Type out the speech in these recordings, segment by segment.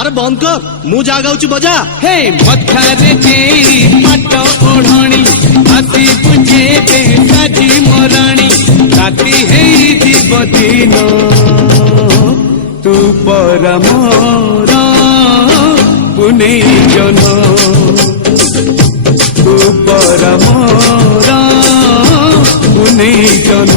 अरे बंद कर मु जा गाउची बजा हे मथारे तेरी पाट ओढ़णी हाथी बुझे पे साजी मोराणी राती है जीव दिन तू पर मोर पुने जन तू पर मोर पुने जन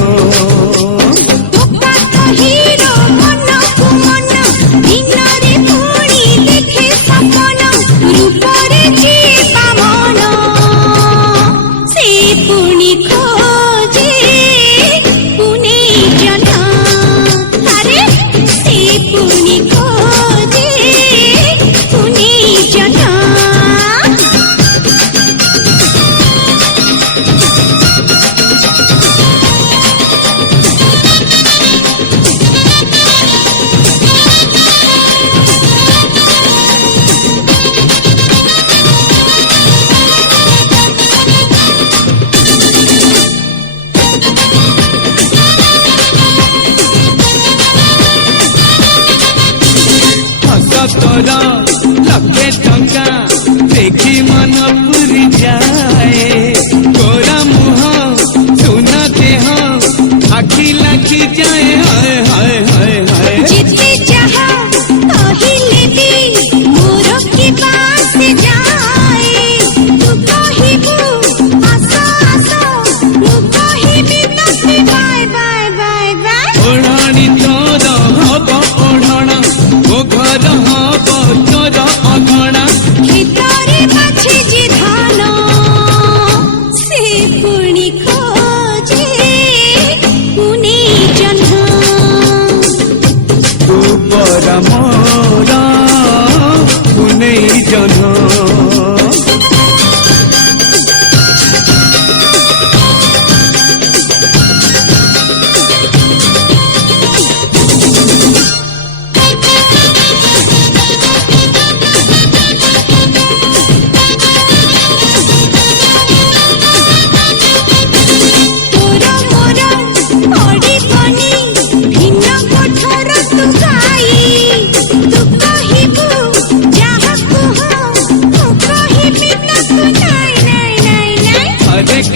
तोरा लक्षे टंका देखी मन पूरी जाए तोरा मुह सुना देह आखि लाखी जाए हाय हाय हाय हाय जितने चाह कहिले भी मोर की बात जाए तू कहिबू आसो आसो मु कहिबी तते बाय बाय बाय बाय ओढ़ाणी तोर हब ओढ़णा ओ घर हब तोर अगणा खेतरे बाछे जे धान से पुणी खोजे पुणे जन्म तू पर मोर पुने जन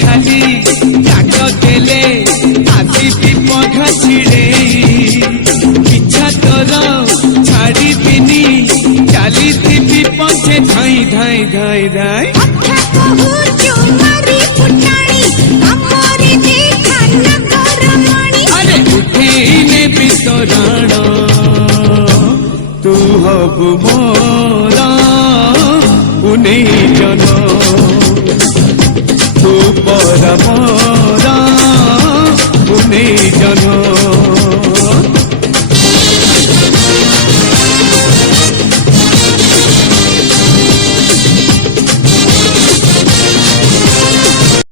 खाली डाक देले आसी पघा छिड़े इच्छा तोर छाड़ी बिनी चाली थी पछे धाई धाई धाई धाई अरे उठे भी तो राण तू हब मोर पुने जन तू पर मोर पुने जन।